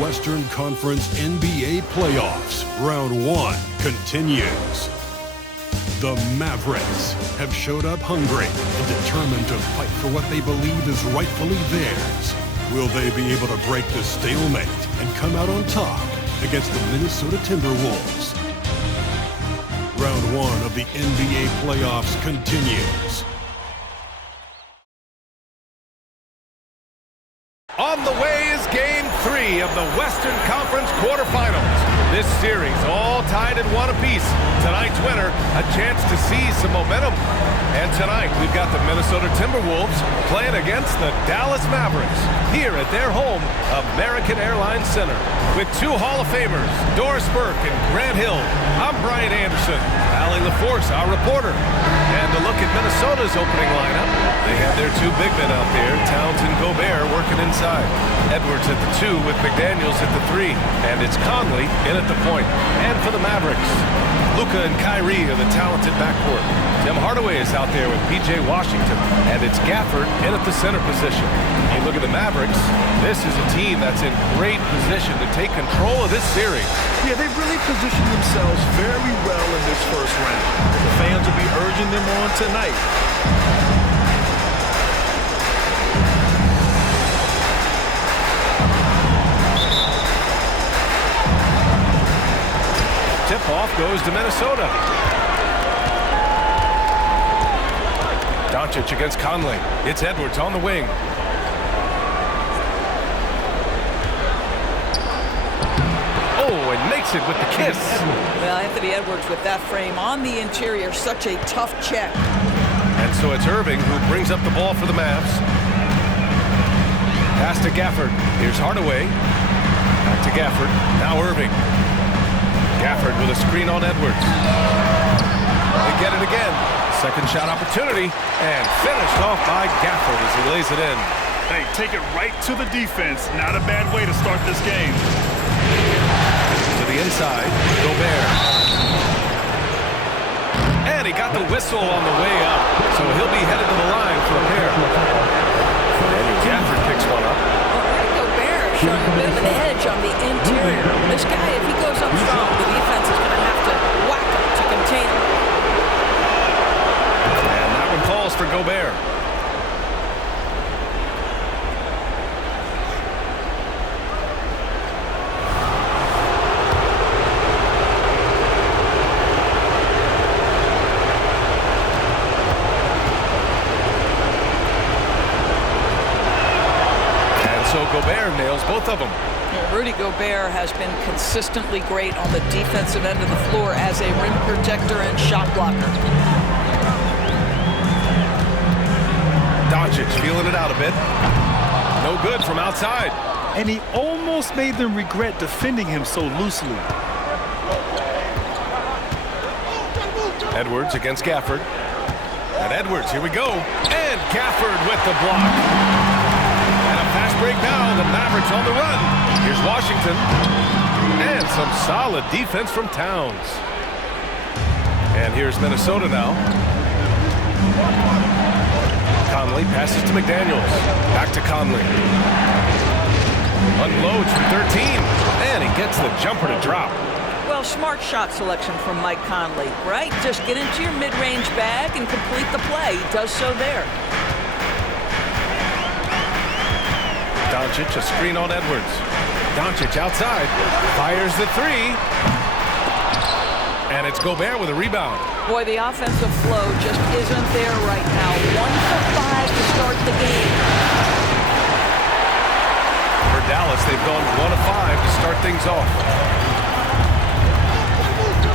Western Conference NBA playoffs. Round 1 continues. The Mavericks have showed up hungry and determined to fight for what they believe is rightfully theirs. Will they be able to break the stalemate and come out on top against the Minnesota Timberwolves? Round 1 of the NBA playoffs continues. On the way is Game 3 of the Western Conference quarterfinals. This series all tied at 1 apiece. Tonight's winner, a chance to seize some momentum. And tonight, we've got the Minnesota Timberwolves playing against the Dallas Mavericks here at their home, American Airlines Center. With 2 Hall of Famers, Doris Burke and Grant Hill, I'm Brian Anderson. Allie LaForce, our reporter. And to look at Minnesota's opening lineup, they have their 2 big men out there, Towns and Gobert, working inside. Edwards at the 2 with McDaniels at the 3. And it's Conley in at the point. And for the Mavericks, Luka and Kyrie are the talented backcourt. Tim Hardaway is out there with P.J. Washington. And it's Gafford in at the center position. You look at the Mavericks, this is a team that's in great position to take control of this series. Yeah, they've really positioned themselves very well in this first round. The fans will be urging them on tonight. Tip-off goes to Minnesota. Doncic against Conley. It's Edwards on the wing. Oh, and makes it with the kiss. Well, Anthony Edwards with that frame on the interior, such a tough check. And so it's Irving who brings up the ball for the Mavs. Pass to Gafford. Here's Hardaway. Back to Gafford. Now Irving. Gafford with a screen on Edwards. They get it again. Second shot opportunity. And finished off by Gafford as he lays it in. Hey, take it right to the defense. Not a bad way to start this game. To the inside, Gobert. And he got the whistle on the way up. So he'll be headed to the line for a pair. And Gafford picks one up. Gobert showing a bit of an edge on the interior. This guy, if he goes up strong, the defense is going to have to whack him to contain him. And that one falls for Gobert. So Gobert nails both of them. Yeah, Rudy Gobert has been consistently great on the defensive end of the floor as a rim protector and shot blocker. Doncic feeling it out a bit. No good from outside. And he almost made them regret defending him so loosely. Edwards against Gafford. And Edwards, here we go. And Gafford with the block. Fast break now, the Mavericks on the run. Here's Washington. And some solid defense from Towns. And here's Minnesota now. Conley passes to McDaniels. Back to Conley. Unloads from 13. And he gets the jumper to drop. Well, smart shot selection from Mike Conley, right? Just get into your mid-range bag and complete the play. He does so there. Doncic, a screen on Edwards. Doncic outside, fires the 3. And it's Gobert with a rebound. Boy, the offensive flow just isn't there right now. 1 for 5 to start the game. For Dallas, they've gone 1 of 5 to start things off.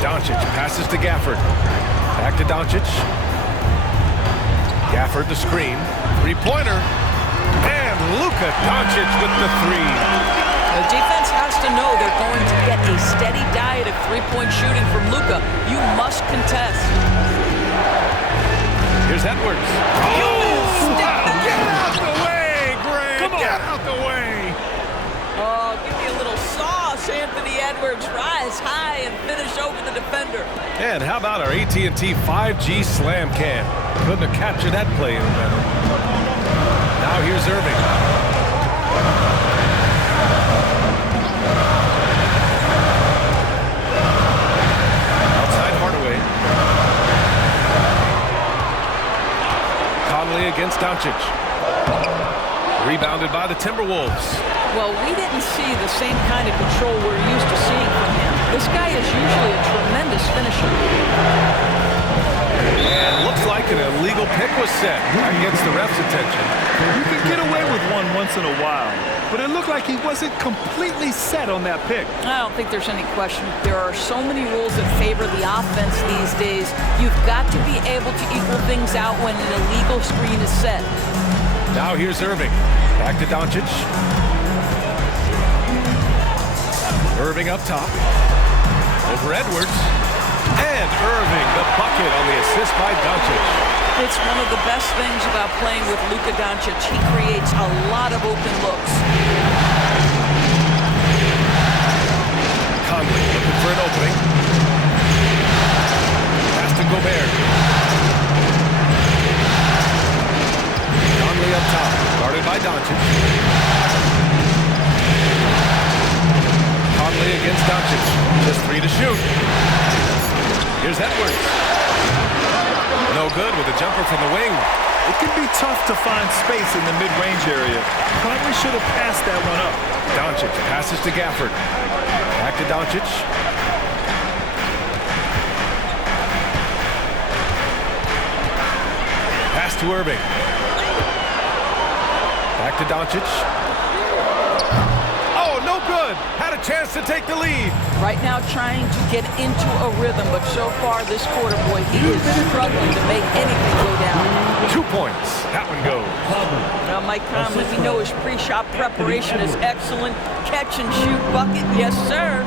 Doncic passes to Gafford. Back to Doncic. Gafford the screen. 3-pointer. And Luka Doncic with the 3. The defense has to know they're going to get a steady diet of three-point shooting from Luka. You must contest. Here's Edwards. Oh, get out the way, Grant. Come on. Get out the way. Oh, give me a little sauce, Anthony Edwards. Rise high and finish over the defender. And how about our AT&T 5G slam cam? Couldn't have captured that play any better. Now here's Irving. Doncic. Rebounded by the Timberwolves. Well, we didn't see the same kind of control we're used to seeing from him. This guy is usually a tremendous finisher. And looks like an illegal pick was set. That gets the ref's attention. You can get away with one once in a while, but it looked like he wasn't completely set on that pick. I don't think there's any question. There are so many rules that favor the offense these days. You've got to be able to equal things out when an illegal screen is set. Now here's Irving. Back to Doncic. Irving up top. Over Edwards. And Irving, the bucket on the assist by Doncic. It's one of the best things about playing with Luka Doncic. He creates a lot of open looks. Conley looking for an opening. Pass to Gobert. Conley up top, guarded by Doncic. Conley against Doncic. Just 3 to shoot. Here's Edwards. No good with a jumper from the wing. It can be tough to find space in the mid-range area. Probably should have passed that one up. Doncic passes to Gafford. Back to Doncic. Pass to Irving. Back to Doncic. Oh, no good. Had a chance to take the lead. Right now trying to get into a rhythm, but so far this quarter, boy, he is struggling to make anything go down. 2 points. That one goes. Now, Mike Conley, we know his pre-shot preparation is excellent. Catch and shoot bucket, yes, sir.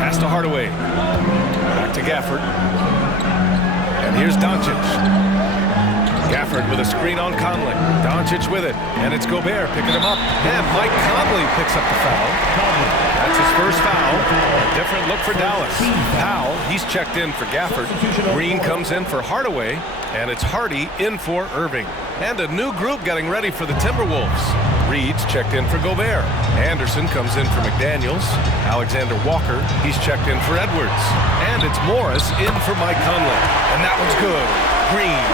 Pass to Hardaway. Back to Gafford. And here's Doncic. Gafford with a screen on Conley. Doncic with it. And it's Gobert picking him up. And Mike Conley picks up the foul. That's his first foul. A different look for Dallas. Powell, he's checked in for Gafford. Green comes in for Hardaway. And it's Hardy in for Irving. And a new group getting ready for the Timberwolves. Reed's checked in for Gobert. Anderson comes in for McDaniels. Alexander Walker, he's checked in for Edwards. And it's Morris in for Mike Conley. And that one's good. Green.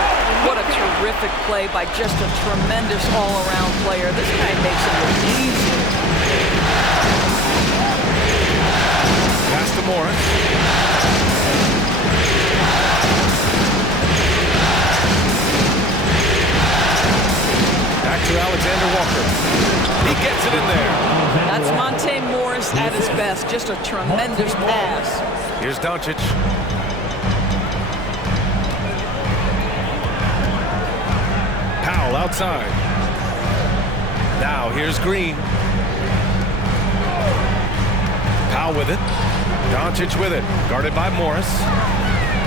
What a terrific play by just a tremendous all-around player. This guy makes it look easy. Pass to Morris. Back to Alexander Walker. He gets it in there. That's Monte Morris at his best. Just a tremendous pass. Here's Doncic. Powell outside. Now here's Green. Powell with it. Doncic with it. Guarded by Morris.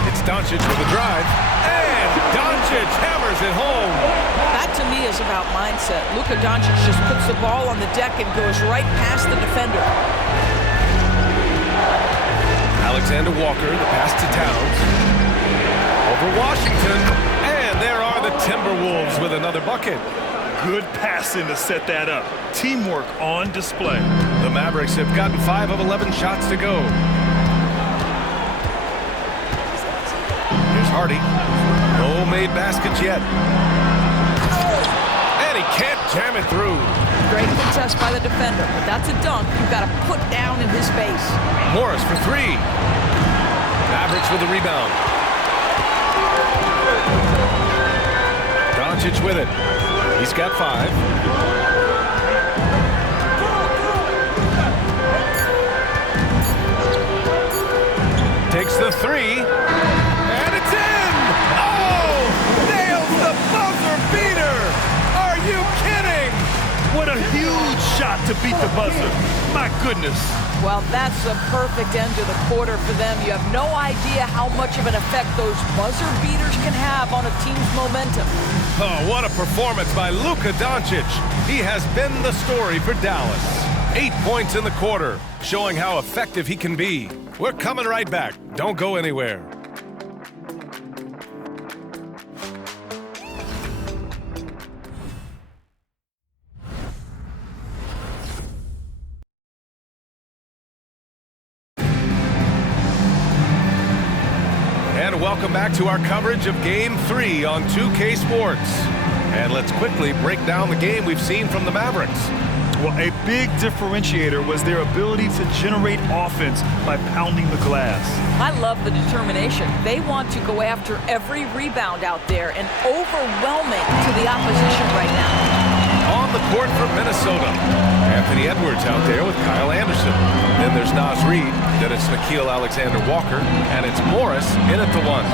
It's Doncic with the drive. And Doncic hammers it home. That to me is about mindset. Luka Doncic just puts the ball on the deck and goes right past the defender. Alexander Walker, the pass to Towns. Over Washington. And there are the Timberwolves with another bucket. Good passing to set that up. Teamwork on display. The Mavericks have gotten 5 of 11 shots to go. Here's Hardy. No made baskets yet. And he can't jam it through. Great contest by the defender, but that's a dunk you've got to put down in his face. Morris for 3. Mavericks with the rebound. Doncic with it. He's got 5. Takes the 3. And it's in! Oh! Nails the buzzer beater! Are you kidding? What a huge shot to beat the buzzer. My goodness. Well, that's a perfect end to the quarter for them. You have no idea how much of an effect those buzzer beaters can have on a team's momentum. Oh, what a performance by Luka Doncic. He has been the story for Dallas. 8 points in the quarter, showing how effective he can be. We're coming right back. Don't go anywhere. back to our coverage of Game 3 on 2K Sports. And let's quickly break down the game we've seen from the Mavericks. Well, a big differentiator was their ability to generate offense by pounding the glass. I love the determination. They want to go after every rebound out there and overwhelming to the opposition right now. On the court for Minnesota, Anthony Edwards out there with Kyle Anderson. Then there's Naz Reid, then it's Nickeil Alexander-Walker, and it's Morris in at the 1.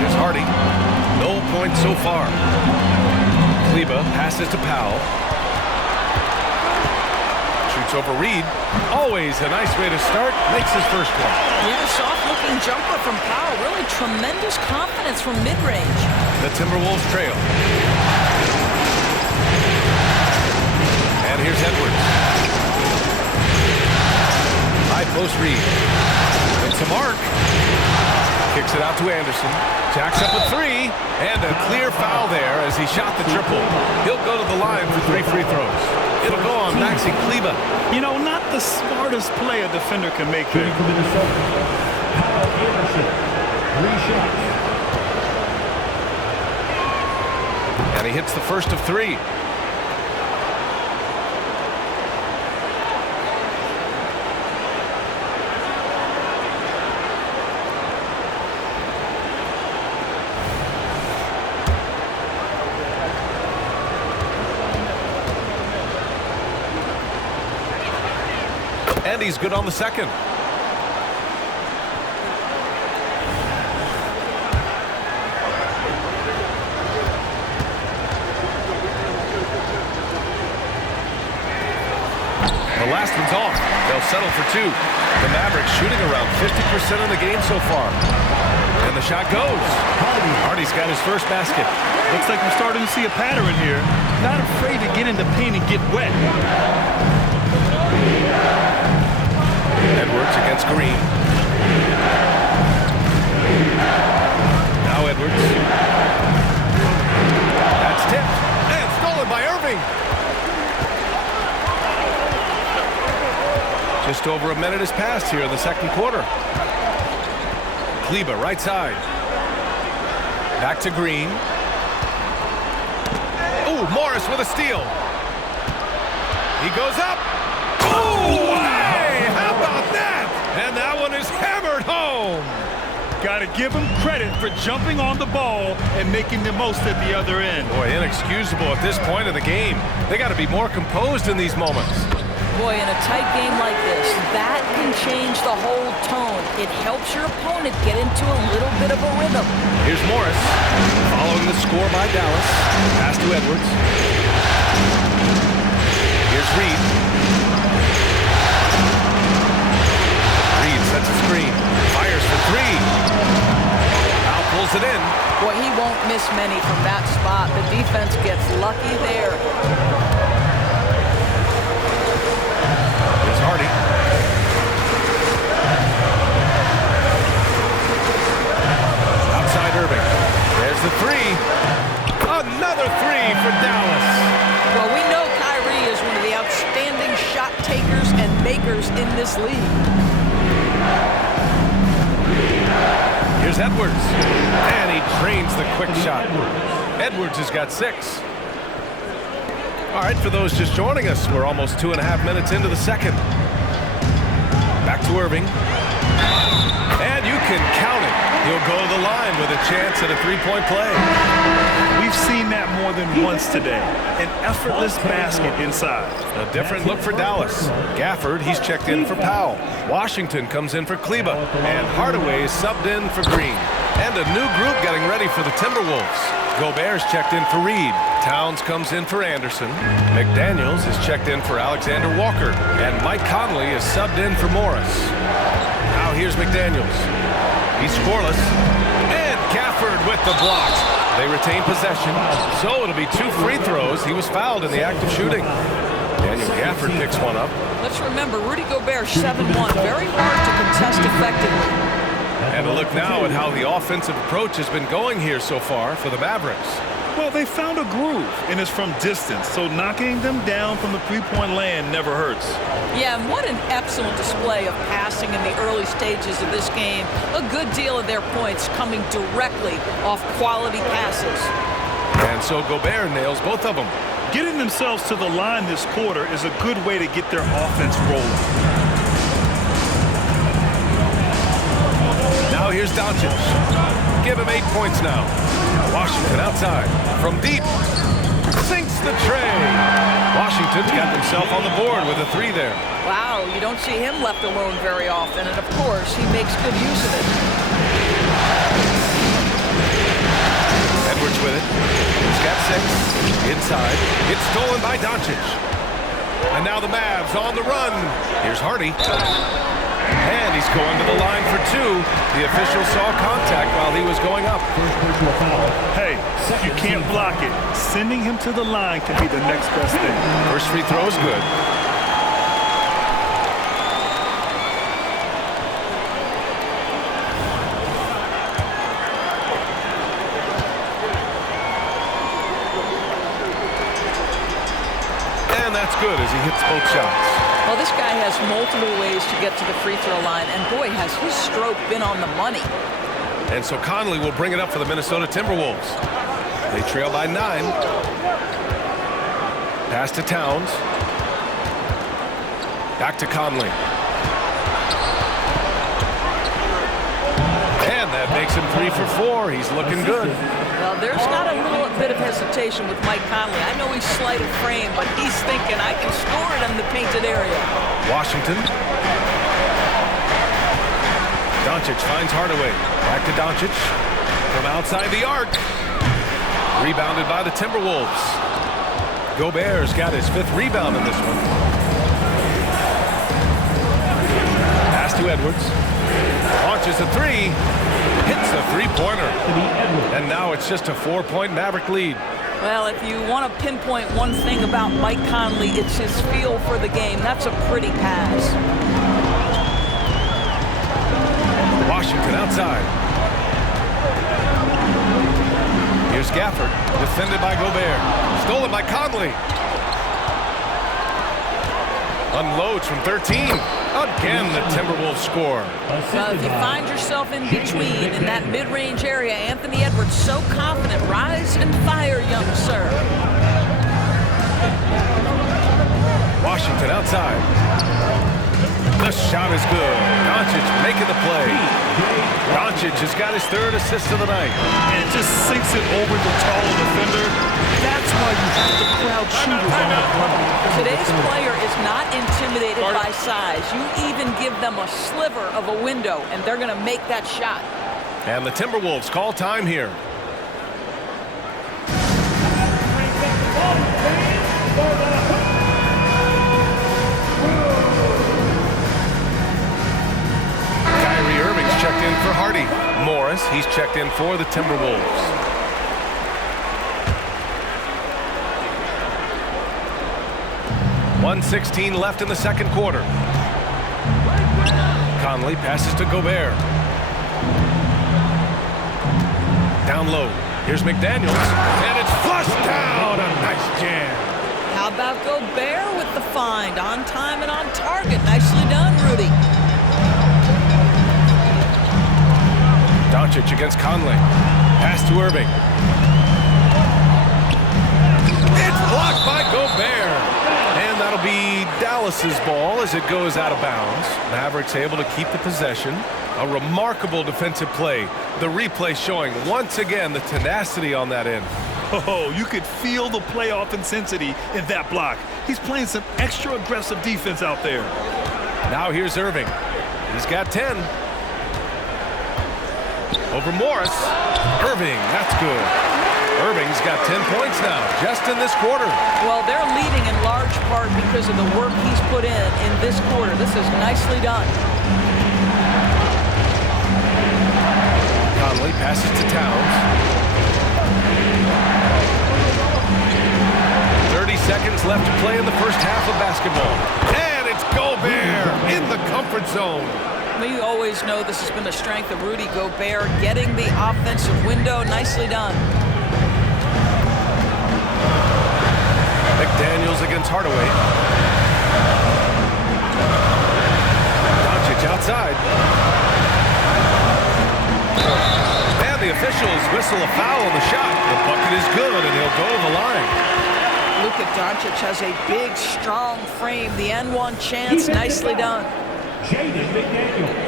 Here's Hardy. No points so far. Kleber passes to Powell. Shoots over Reid. Always a nice way to start. Makes his first one. Yeah, soft-looking jumper from Powell. Really tremendous confidence from mid-range. The Timberwolves trail. And here's Edwards. High post Reid. It's a mark. Kicks it out to Anderson. Jacks up a 3. And a clear foul there as he shot the triple. He'll go to the line for 3 free throws. It'll go on Maxi Kleber. You know, not the smartest play a defender can make there. And he hits the first of 3. And he's good on the second. The last one's off. They'll settle for 2. The Mavericks shooting around 50% of the game so far. And the shot goes. Hardy's got his first basket. Looks like we're starting to see a pattern here. Not afraid to get in the paint and get wet. Edwards against Green. Now Edwards. That's tipped. And stolen by Irving. Just over a minute has passed here in the second quarter. Kleber, right side. Back to Green. Ooh, Morris with a steal. He goes up. Oh, hey, how about that? And that one is hammered home. Got to give him credit for jumping on the ball and making the most at the other end. Boy, inexcusable at this point of the game. They got to be more composed in these moments. Boy, in a tight game like this, that can change the whole tone. It helps your opponent get into a little bit of a rhythm. Here's Morris, following the score by Dallas. Pass to Edwards. Here's Reid. Reid sets a screen. Fires for 3. Now pulls it in. Boy, he won't miss many from that spot. The defense gets lucky there. Hardy. Outside Irving. There's the 3. Another 3 for Dallas. Well, we know Kyrie is one of the outstanding shot takers and makers in this league. Here's Edwards. And he drains the quick shot. Edwards has got 6. All right, for those just joining us, we're almost 2.5 minutes into the second. Back to Irving. And you can count it. He'll go to the line with a chance at a 3-point play. We've seen that more than once today. An effortless basket inside. A different look for Dallas. Gafford, he's checked in for Powell. Washington comes in for Kleber. And Hardaway is subbed in for Green. And a new group getting ready for the Timberwolves. Gobert's checked in for Reid. Towns comes in for Anderson. McDaniels is checked in for Alexander Walker. And Mike Conley is subbed in for Morris. Now here's McDaniels. He's scoreless. And Gafford with the block. They retain possession. So it'll be 2 free throws. He was fouled in the act of shooting. Daniel Gafford picks one up. Let's remember, Rudy Gobert, 7-1. Very hard to contest effectively. And a look now at how the offensive approach has been going here so far for the Mavericks. Well, they found a groove, and it's from distance, so knocking them down from the three-point land never hurts. Yeah, and what an excellent display of passing in the early stages of this game. A good deal of their points coming directly off quality passes. And so Gobert nails both of them. Getting themselves to the line this quarter is a good way to get their offense rolling. Now here's Doncic. Give him 8 points now. Washington outside. From deep. Sinks the tray. Washington's got himself on the board with a 3 there. Wow, you don't see him left alone very often, and of course, he makes good use of it. Edwards with it. He's got 6. Inside. It's stolen by Doncic. And now the Mavs on the run. Here's Hardy. And he's going to the line for 2. The official saw contact while he was going up. Hey, you can't block it. Sending him to the line can be the next best thing. First free throw is good. And that's good as he hits both shots. Well, this guy has multiple ways to get to the free throw line, and boy, has his stroke been on the money. And so Conley will bring it up for the Minnesota Timberwolves. They trail by 9. Pass to Towns. Back to Conley. And that makes him 3 for 4. He's looking good. Well, there's not a little bit of hesitation with Mike Conley. I know he's slight of frame, but he's thinking, I can score it in the painted area. Washington. Doncic finds Hardaway. Back to Doncic. From outside the arc. Rebounded by the Timberwolves. Gobert's got his 5th rebound in this one. Pass to Edwards. Launches a 3. Hits a 3-pointer. And now it's just a 4-point Maverick lead. Well, if you want to pinpoint one thing about Mike Conley, it's his feel for the game. That's a pretty pass. Washington outside. Here's Gafford, defended by Gobert. Stolen by Conley. Unloads from 13. Again, the Timberwolves score. Well, if you find yourself in between in that mid-range area, Anthony Edwards so confident. Rise and fire, young sir. Washington outside. The shot is good. Doncic making the play. Doncic has got his 3rd assist of the night. And just sinks it over the tall defender. That's why you have to crowd shooters on the perimeter. Today's player is not intimidated by size. You even give them a sliver of a window, and they're going to make that shot. And the Timberwolves call time here. Checked in for Hardy. Morris, he's checked in for the Timberwolves. .116 left in the second quarter. Conley passes to Gobert. Down low. Here's McDaniels. And it's flushed down. A nice jam. How about Gobert with the find? On time and on target. Nicely done, Rudy. Doncic against Conley. Pass to Irving. It's blocked by Gobert. And that'll be Dallas's ball as it goes out of bounds. Mavericks able to keep the possession. A remarkable defensive play. The replay showing once again the tenacity on that end. Oh, you could feel the playoff intensity in that block. He's playing some extra aggressive defense out there. Now here's Irving. He's got 10. Over Morris. Irving, that's good. Irving's got 10 points now, just in this quarter. Well, they're leading in large part because of the work he's put in this quarter. This is nicely done. Conley passes to Towns. 30 seconds left to play in the first half of basketball. And it's Gobert in the comfort zone. We always know this has been the strength of Rudy Gobert, getting the offensive window. Nicely done. McDaniels against Hardaway. Doncic outside. And the officials whistle a foul on the shot. The bucket is good, and he'll go to the line. Luka Doncic has a big, strong frame. The N1 chance, nicely done. Jaden McDaniels.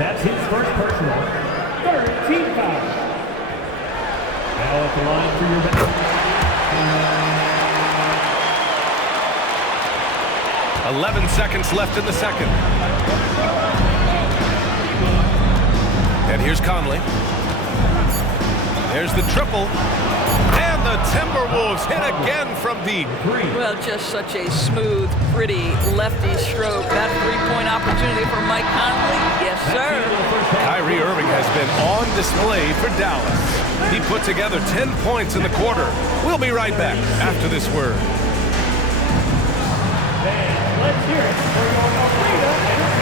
That's his first personal. Third team foul. Now at the line for your bench. 11 seconds left in the second. And here's Conley. There's the triple. And the Timberwolves hit again from deep. Well, just such a smooth, pretty lefty stroke. That three-point opportunity for Mike Conley. Yes, sir. Kyrie Irving has been on display for Dallas. He put together 10 points in the quarter. We'll be right back after this word. Let's hear it for your Arena Entertainment.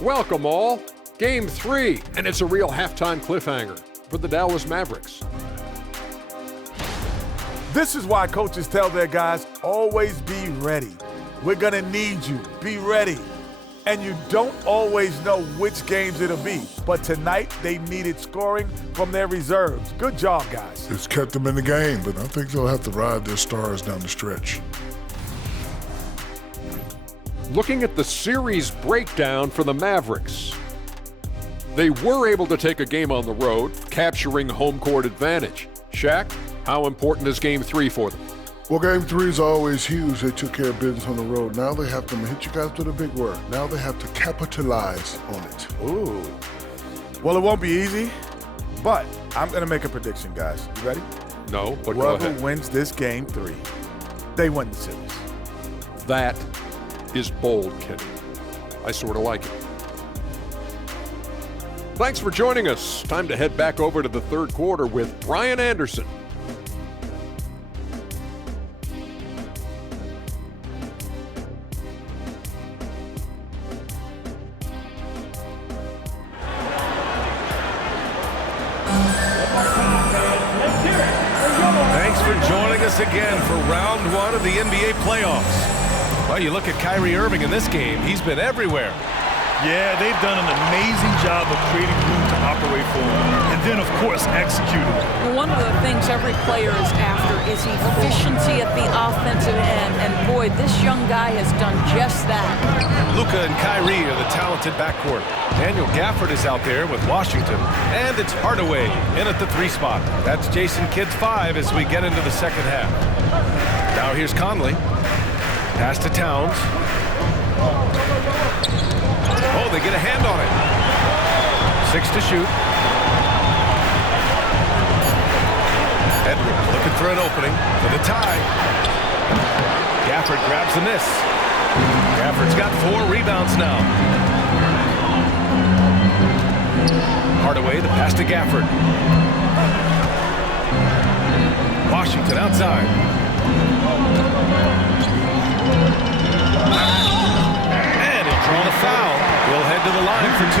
Welcome all. Game 3, and it's a real halftime cliffhanger for the Dallas Mavericks. This is why coaches tell their guys, always be ready. We're going to need you. Be ready. And you don't always know which games it'll be. But tonight, they needed scoring from their reserves. Good job, guys. It's kept them in the game, but I think they'll have to ride their stars down the stretch. Looking at the series breakdown for the Mavericks. They were able to take a game on the road, capturing home court advantage. Shaq, how important is Game 3 for them? Well, Game 3 is always huge. They took care of business on the road. Now they have to hit you guys with a big word. Now they have to capitalize on it. Ooh. Well, it won't be easy, but I'm going to make a prediction, guys. You ready? No, but go Whoever ahead. wins this Game 3, they win the series. That is bold, Kenny. I sort of like it. Thanks for joining us. Time to head back over to the third quarter with Brian Anderson. Thanks for joining us again for round 1 of the NBA playoffs. Well, you look at Kyrie Irving in this game, he's been everywhere. Yeah, they've done an amazing job of creating room to operate for him. And then, of course, executing. One of the things every player is after is efficiency at the offensive end. And boy, this young guy has done just that. Luka and Kyrie are the talented backcourt. Daniel Gafford is out there with Washington. And it's Hardaway in at the 3 spot. That's Jason Kidd's 5 as we get into the second half. Now here's Conley. Pass to Towns. Oh, they get a hand on it. 6 to shoot. Edwards looking for an opening for the tie. Gafford grabs the miss. Gafford's got 4 rebounds now. Hardaway, the pass to Gafford. Washington outside. And he's drawn a foul. We'll head to the line for 2.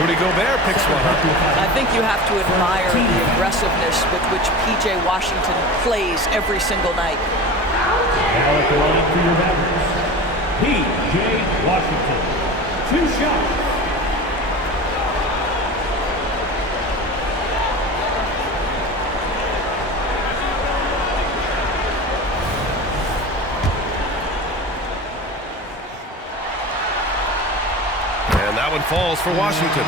Rudy Gobert picks one up. I think you have to admire the aggressiveness with which P.J. Washington plays every single night. Now at the line for your Mavericks. P.J. Washington. 2 shots. And that one falls for Washington.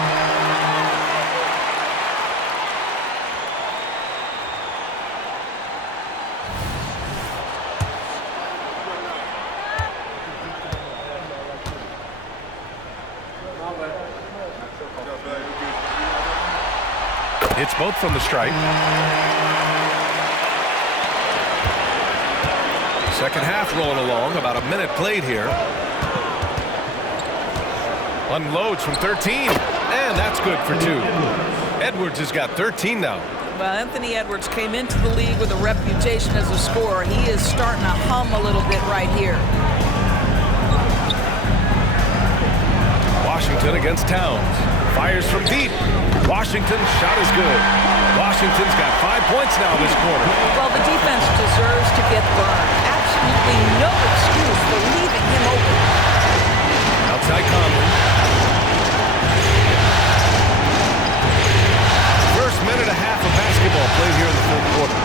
It's both from the stripe. Second half rolling along, about a minute played here. Unloads from 13, and that's good for 2. Edwards has got 13 now. Well, Anthony Edwards came into the league with a reputation as a scorer. He is starting to hum a little bit right here. Washington against Towns. Fires from deep. Washington's shot is good. Washington's got 5 points now this quarter. Well, the defense deserves to get burned. Absolutely no excuse for leaving him open. Outside Conley. First minute and a half of basketball played here in the third quarter.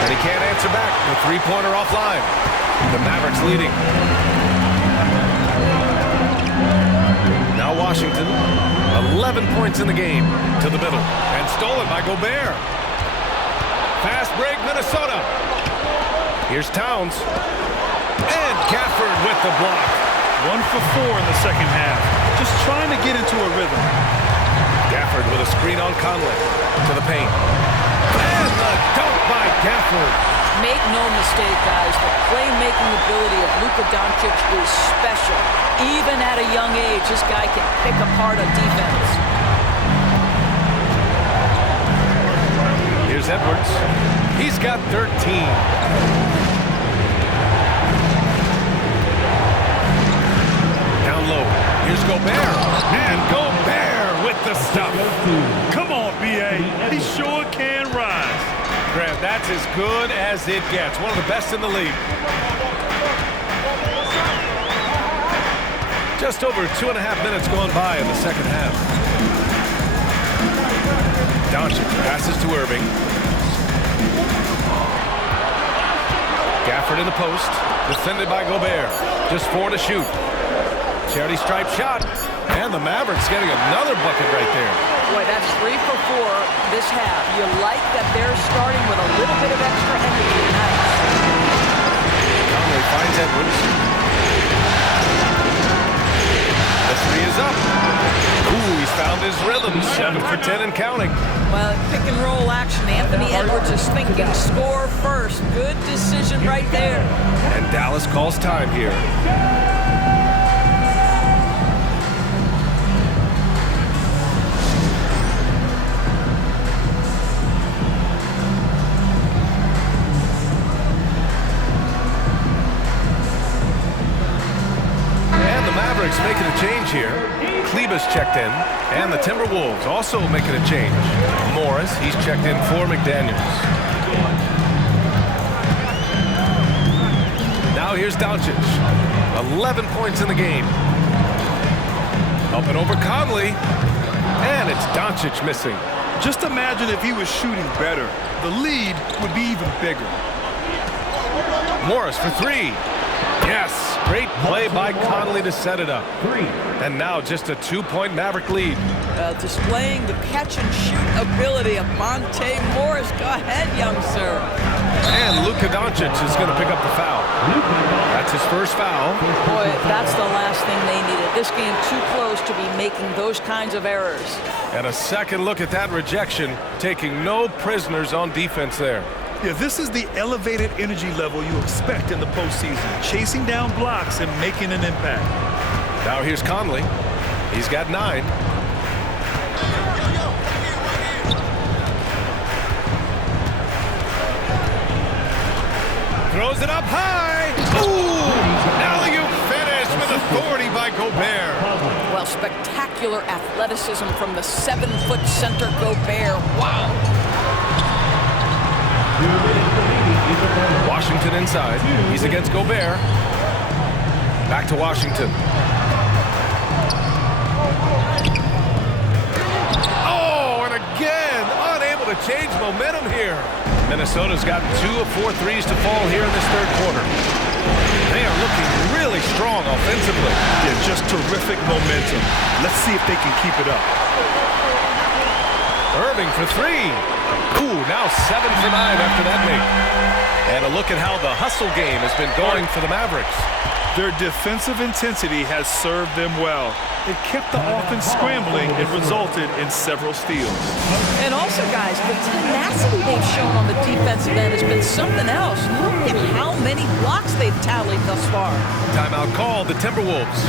And he can't answer back. The three-pointer offline. The Mavericks leading. Now Washington, 11 points in the game, to the middle, and stolen by Gobert. Fast break, Minnesota. Here's Towns. And Gafford with the block. 1 for 4 in the second half. Just trying to get into a rhythm. Gafford with a screen on Conley. To the paint. And the dunk by Gafford. Make no mistake, guys, the playmaking ability of Luka Doncic is special. Even at a young age, this guy can pick apart a defense. Here's Edwards. He's got 13. Down low. Here's Gobert. And Gobert with the stuff. Come on, B.A. He sure can rise. Grant, that's as good as it gets. One of the best in the league. Just over 2.5 minutes gone by in the second half. Doncic passes to Irving. Gafford in the post. Defended by Gobert. Just 4 to shoot. Charity stripe shot. And the Mavericks getting another bucket right there. Boy, that's 3 for 4 this half. You like that they're starting with a little bit of extra energy. Nice. Conley finds Edwards. The three is up. Ooh, he's found his rhythm. 7 for 10 and counting. Well, pick and roll action. Anthony Edwards is thinking score first. Good decision right there. And Dallas calls time here. Making a change here. Kleber's checked in, and the Timberwolves also making a change. Morris, he's checked in for McDaniels. Now here's Doncic. 11 points in the game. Up and over Conley, and it's Doncic missing. Just imagine if he was shooting better. The lead would be even bigger. Morris for 3. Yes, great play by Conley to set it up. And now just a 2-point Maverick lead. Displaying the catch-and-shoot ability of Monte Morris. Go ahead, young sir. And Luka Doncic is going to pick up the foul. That's his first foul. Boy, that's the last thing they needed. This game too close to be making those kinds of errors. And a second look at that rejection, taking no prisoners on defense there. Yeah, this is the elevated energy level you expect in the postseason. Chasing down blocks and making an impact. Now here's Conley. He's got 9. Throws it up high. Ooh! Alley-oop finish with authority by Gobert. Well, spectacular athleticism from the 7-foot center Gobert. Wow! Washington inside. He's against Gobert. Back to Washington. Oh, and again, unable to change momentum here. Minnesota's gotten 2 of 4 threes to fall here in this third quarter. They are looking really strong offensively. Yeah, just terrific momentum. Let's see if they can keep it up. Irving for 3. Ooh, now 7 for 9 after that make. And a look at how the hustle game has been going for the Mavericks. Their defensive intensity has served them well. It kept the offense scrambling and resulted in several steals. And also, guys, the tenacity they've shown on the defensive end has been something else. Look at how many blocks they've tallied thus far. Timeout called, the Timberwolves.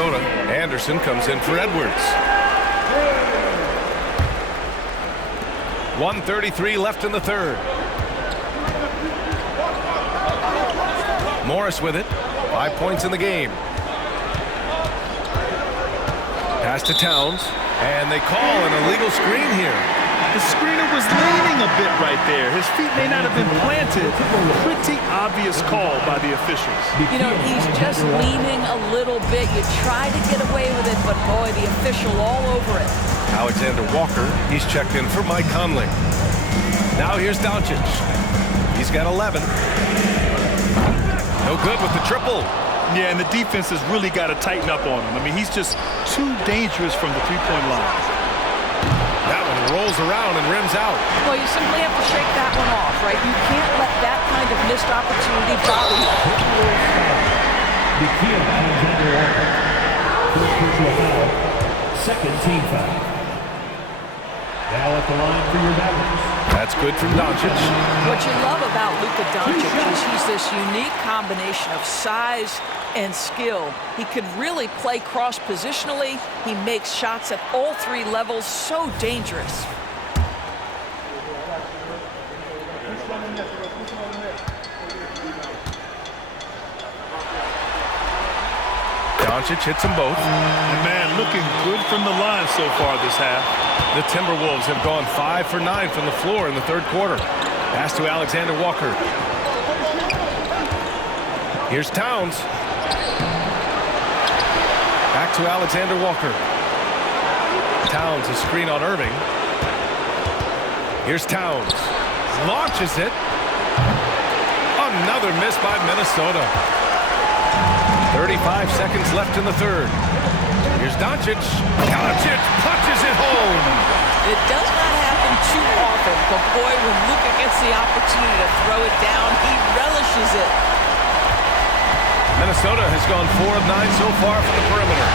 Minnesota. Anderson comes in for Edwards. 1:33 left in the third. Morris with it. 5 points in the game. Pass to Towns. And they call an illegal screen here. The screener was leaning a bit right there. His feet may not have been planted. Pretty obvious call by the officials. You know, he's just leaning a little bit. You try to get away with it, but boy, the official all over it. Alexander Walker, he's checked in for Mike Conley. Now here's Doncic. He's got 11. No good with the triple. Yeah, and the defense has really got to tighten up on him. I mean, he's just too dangerous from the three-point line. That one rolls around and rims out. Well, you simply have to shake that one off, right? You can't let that kind of missed opportunity bother you. The key of Alexander Walker. First personal foul. Second team foul. Now at the line for your Mavericks. That's good from Doncic. What you love about Luka Doncic is he's this unique combination of size and skill. He could really play cross-positionally. He makes shots at all three levels. So dangerous. Doncic hits them both. And man, looking good from the line so far this half. The Timberwolves have gone 5 for 9 from the floor in the third quarter. Pass to Alexander Walker. Here's Towns. Back to Alexander Walker. Towns, a screen on Irving. Here's Towns. Launches it. Another miss by Minnesota. 35 seconds left in the third. Here's Doncic. Doncic punches it home. It does not happen too often, but boy, when Luka gets the opportunity to throw it down, he relishes it. Minnesota has gone 4 of 9 so far from the perimeter.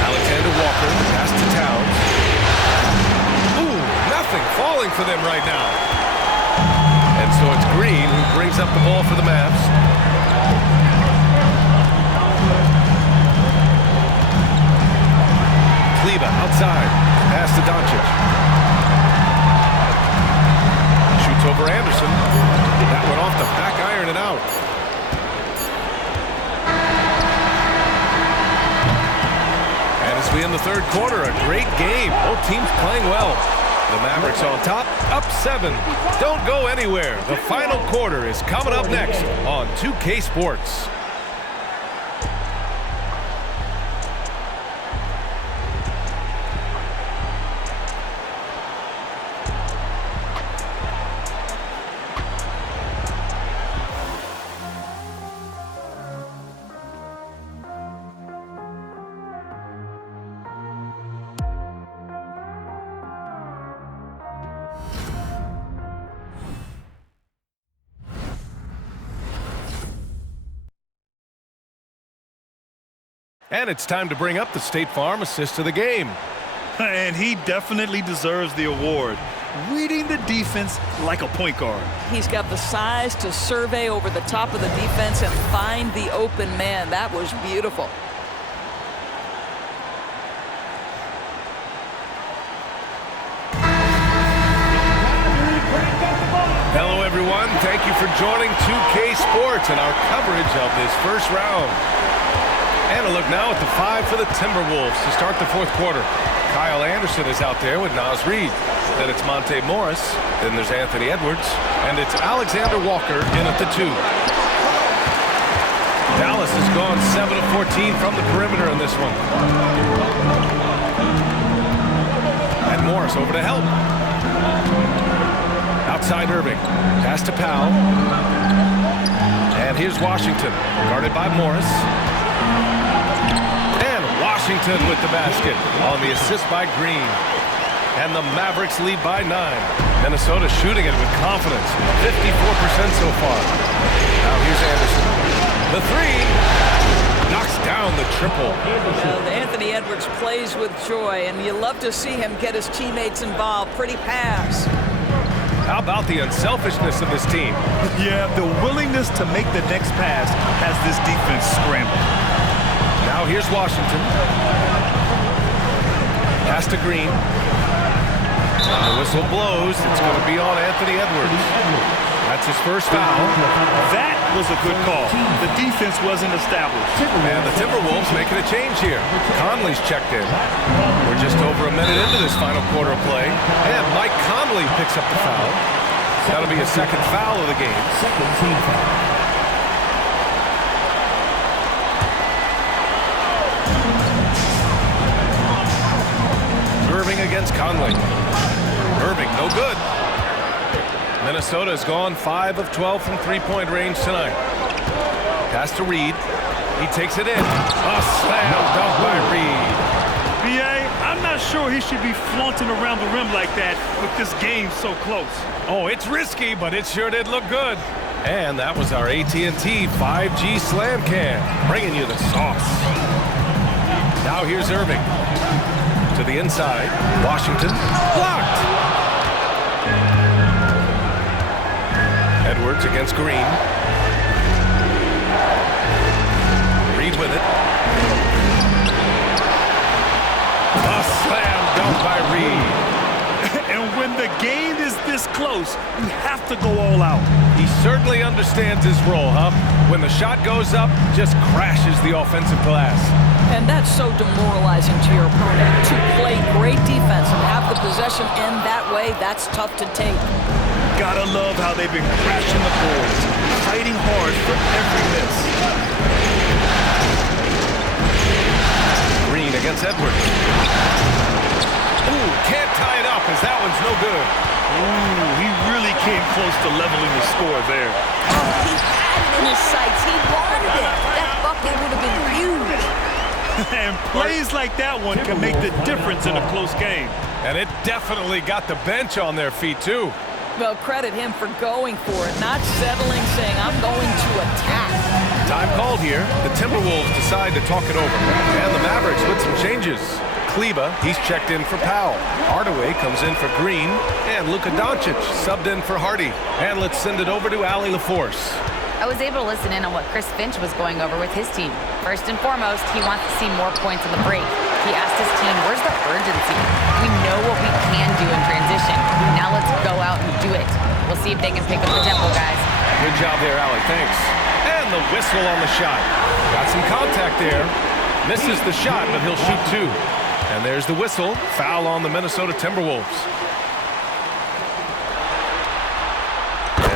Alexander Walker, pass to Towns. Ooh, nothing falling for them right now. And so it's Green who brings up the ball for the Mavs. Kleba outside. Pass to Doncic. Shoots over Anderson. That went off the back iron and out. And as we end the third quarter, a great game. Both teams playing well. The Mavericks on top, up 7. Don't go anywhere. The final quarter is coming up next on 2K Sports. And it's time to bring up the State Farm assist of the game. And he definitely deserves the award. Reading the defense like a point guard. He's got the size to survey over the top of the defense and find the open man. That was beautiful. Hello, everyone. Thank you for joining 2K Sports and our coverage of this first round. And a look now at the 5 for the Timberwolves to start the fourth quarter. Kyle Anderson is out there with Naz Reid. Then it's Monte Morris. Then there's Anthony Edwards. And it's Alexander Walker in at the 2. Dallas has gone 7 of 14 from the perimeter in this one. And Morris over to help. Outside Irving. Pass to Powell. And here's Washington, guarded by Morris. And Washington with the basket on the assist by Green. And the Mavericks lead by 9. Minnesota shooting it with confidence. 54% so far. Now here's Anderson. The 3 knocks down the triple. Anthony Edwards plays with joy, and you love to see him get his teammates involved. Pretty pass. How about the unselfishness of this team? Yeah, the willingness to make the next pass has this defense scrambled. Now here's Washington. Pass to Green. The whistle blows. It's going to be on Anthony Edwards. That's his first foul. That was a good call. The defense wasn't established. And the Timberwolves making a change here. Conley's checked in. We're just over a minute into this final quarter of play. And Mike Conley picks up the foul. That'll be his second foul of the game. Second team foul. Irving against Conley. Irving, no good. Minnesota has gone 5 of 12 from three-point range tonight. Pass to Reed. He takes it in. A slam dunk by Reed. B.A., I'm not sure he should be flaunting around the rim like that with this game so close. Oh, it's risky, but it sure did look good. And that was our AT&T 5G Slam Cam, bringing you the sauce. Now here's Irving. To the inside. Washington. Blocked. Edwards against Green. Reed with it. A slam dunk by Reed. And when the game is this close, you have to go all out. He certainly understands his role, huh? When the shot goes up, just crashes the offensive glass. And that's so demoralizing to your opponent. To play great defense and have the possession end that way, that's tough to take. Gotta love how they've been crashing the boards, fighting hard for every miss. Green against Edwards. Ooh, can't tie it up as that one's no good. Ooh, he really came close to leveling the score there. Oh, he had it in his sights. He wanted it. That bucket would have been huge. And plays like that one can make the difference in a close game. And it definitely got the bench on their feet, too. Well, credit him for going for it, not settling, saying, I'm going to attack. Time called here. The Timberwolves decide to talk it over. And the Mavericks with some changes. Kleba, he's checked in for Powell. Hardaway comes in for Green. And Luka Doncic subbed in for Hardy. And let's send it over to Allie LaForce. I was able to listen in on what Chris Finch was going over with his team. First and foremost, he wants to see more points on the break. He asked his team, where's the urgency? We know what we can do in transition. Now let's go out and do it. We'll see if they can pick up the tempo, guys. Good job there, Allie. Thanks. And the whistle on the shot. Got some contact there. Misses the shot, but he'll shoot two. And there's the whistle. Foul on the Minnesota Timberwolves.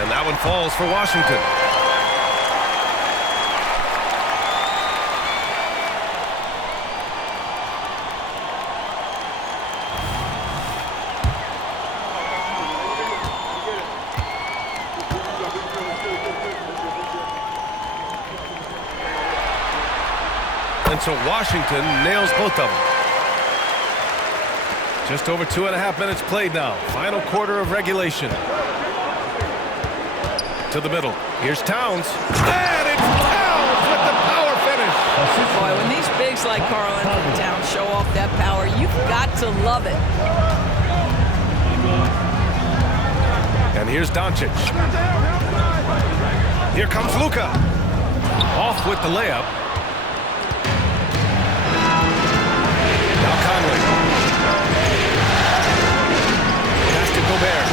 And that one falls for Washington. And so Washington nails both of them. Just over 2.5 minutes played now. Final quarter of regulation. To the middle. Here's Towns. And it's Towns with the power finish. Boy, when these bigs like Karl Anthony Towns show off that power, you've got to love it. And here's Doncic. Here comes Luka. Off with the layup. Now Conley. Pass to Gobert.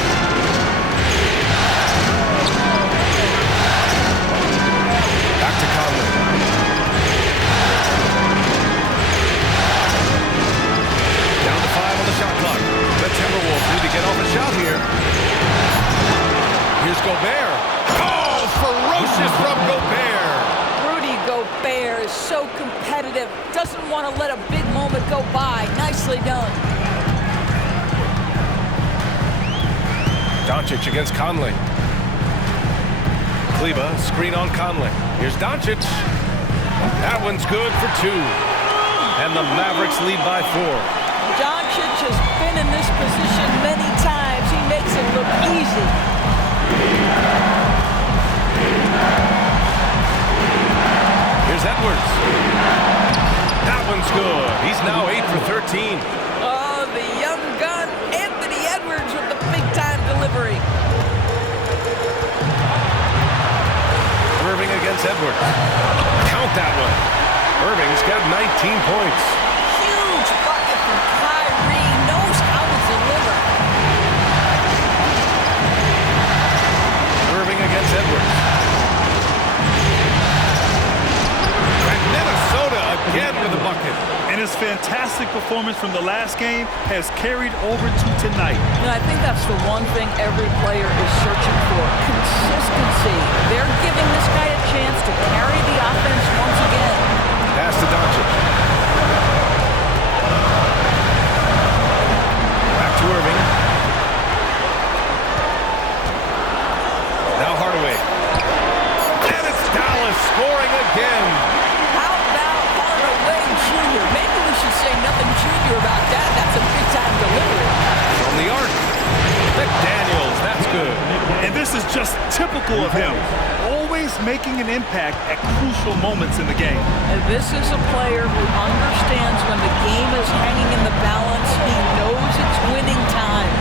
Back to Conley. Down to 5 on the shot clock. The Timberwolves need to get off a shot here. Here's Gobert. Oh, ferocious from Gobert. Rudy Gobert is so competitive. Doesn't want to let a big moment go by. Nicely done. Doncic against Conley. Kleba, screen on Conley. Here's Doncic. That one's good for 2. And the Mavericks lead by 4. Doncic has been in this position many times. He makes it look easy. Here's Edwards. That one's good. He's now 8 for 13. Oh, the young gun, Anthony Edwards with the big-time delivery. against Edwards. Count that one. Irving's got 19 points. Huge bucket from Kyrie. Knows how to deliver. Irving against Edwards. And Minnesota again with a bucket. And his fantastic performance from the last game has carried over to tonight. I think that's the one thing every player is searching for. Consistency. They're giving this guy a chance to carry the offense once again. Pass to doncic. Back to Irving. Now Hardaway. And it's Dallas scoring again. How about Hardaway Jr.? Maybe we should say nothing junior about that. That's a big-time delivery. From the arc. McDaniels, that's good. And this is just typical of him. Always making an impact at crucial moments in the game. And this is a player who understands when the game is hanging in the balance. He knows it's winning time.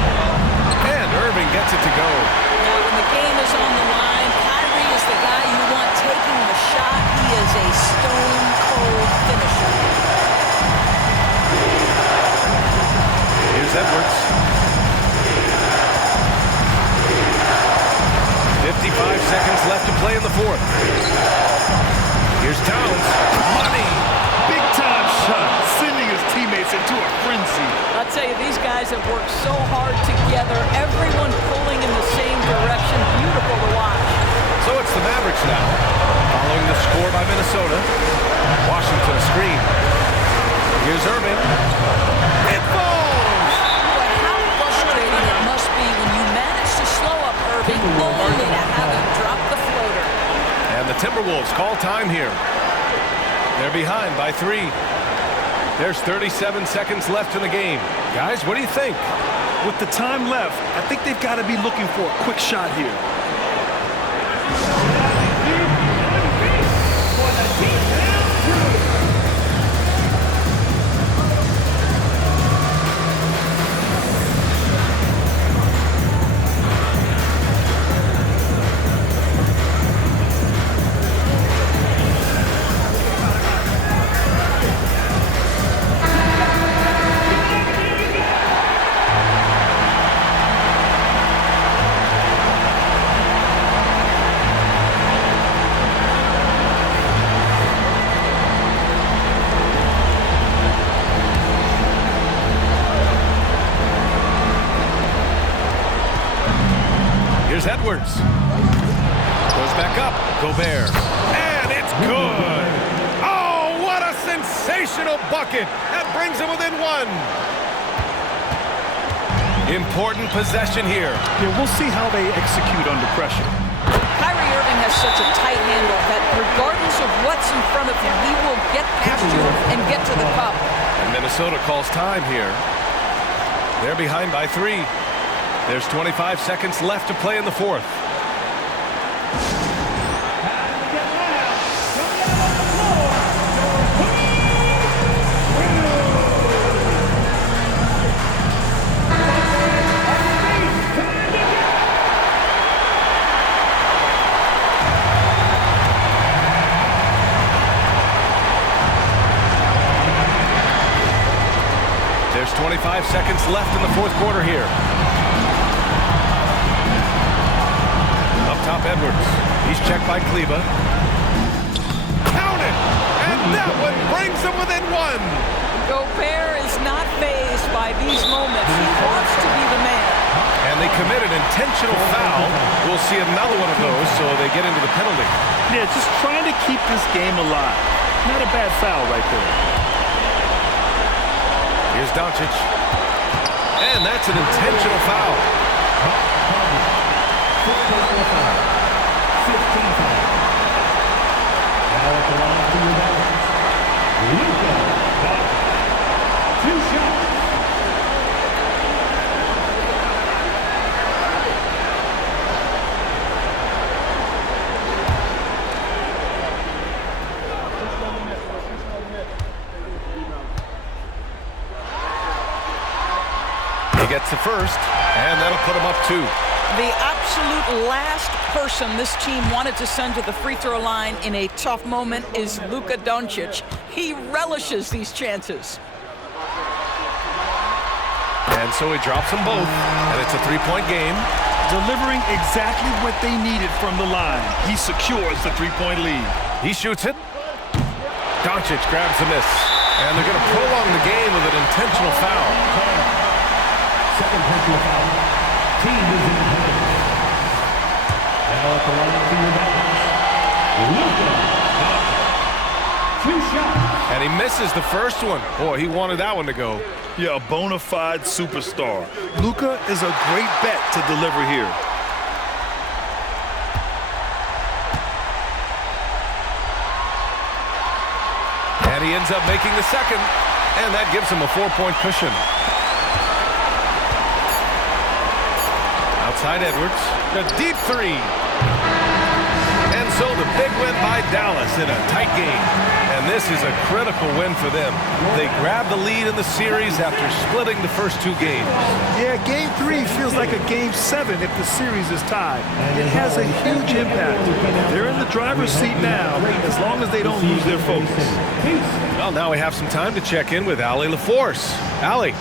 And Irving gets it to go. Now, when the game is on the line, Kyrie is the guy you want taking the shot. He is a stone-cold finisher. Here's Edwards. 55 seconds left to play in the fourth. Here's Towns. Money. Big-time shot, sending his teammates into a frenzy. I'll tell you, these guys have worked so hard together. Everyone pulling in the same direction. Beautiful to watch. So it's the Mavericks now. Following the score by Minnesota. Washington a screen. Here's Irving. It falls! Boy, how frustrating it must be when you manage to slow up Irving only to have him drop the floater. And the Timberwolves call time here. They're behind by 3. There's 37 seconds left in the game. Guys, what do you think? With the time left, I think they've got to be looking for a quick shot here. Here's Edwards. Goes back up. Gobert. And it's good. Oh, what a sensational bucket. That brings him within 1. Important possession here. Yeah, we'll see how they execute under pressure. Kyrie Irving has such a tight handle that regardless of what's in front of him, he will get past you and get to the cup. And Minnesota calls time here. They're behind by 3. There's 25 seconds left to play in the fourth. There's 25 seconds left in the fourth quarter here. Top Edwards. He's checked by Kleba. Count it! And that one brings him within 1. Gobert is not fazed by these moments. He wants to be the man. And they committed intentional foul. We'll see another one of those, so they get into the penalty. Yeah, just trying to keep this game alive. Not a bad foul right there. Here's doncic. And that's an intentional foul. 15 foul. Now at the line for your Mavericks, Luka Doncic. 2 shots. He gets the first, and that'll put him up 2. The absolute last person this team wanted to send to the free throw line in a tough moment is Luka Doncic. He relishes these chances. And so he drops them both, and it's a three-point game. Delivering exactly what they needed from the line. He secures the three-point lead. He shoots it. Doncic grabs the miss. And they're going to prolong the game with an intentional foul. Second personal foul. Team is in the penalty. Now at the line for your Mavericks, Luka Doncic. 2 shots. And he misses the first one. Boy, he wanted that one to go. Yeah, a bona fide superstar. Luka is a great bet to deliver here. And he ends up making the second, and that gives him a 4-point cushion. Outside Edwards, a deep three. And so the big win by Dallas in a tight game. And this is a critical win for them. They grab the lead in the series after splitting the first 2 games. Yeah, Game 3 feels like a Game 7 if the series is tied. It has a huge impact. They're in the driver's seat now, as long as they don't lose their focus. Well, now we have some time to check in with Allie LaForce. Allie.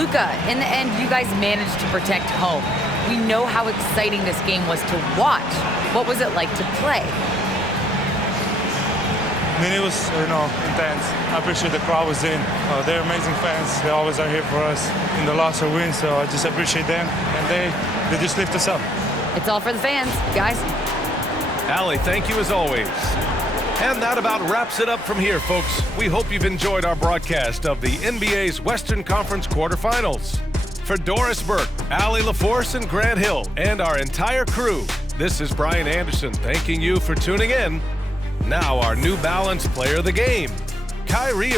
Luka, in the end, you guys managed to protect home. We know how exciting this game was to watch. What was it like to play? I mean, it was, intense. I appreciate the crowd was in. They're amazing fans. They always are here for us in the loss or win, so I just appreciate them. And they just lift us up. It's all for the fans, guys. Allie, thank you as always. And that about wraps it up from here, folks. We hope you've enjoyed our broadcast of the NBA's Western Conference quarterfinals. For Doris Burke, Allie LaForce, and Grant Hill, and our entire crew, this is Brian Anderson thanking you for tuning in. Now our New Balance player of the game, Kyrie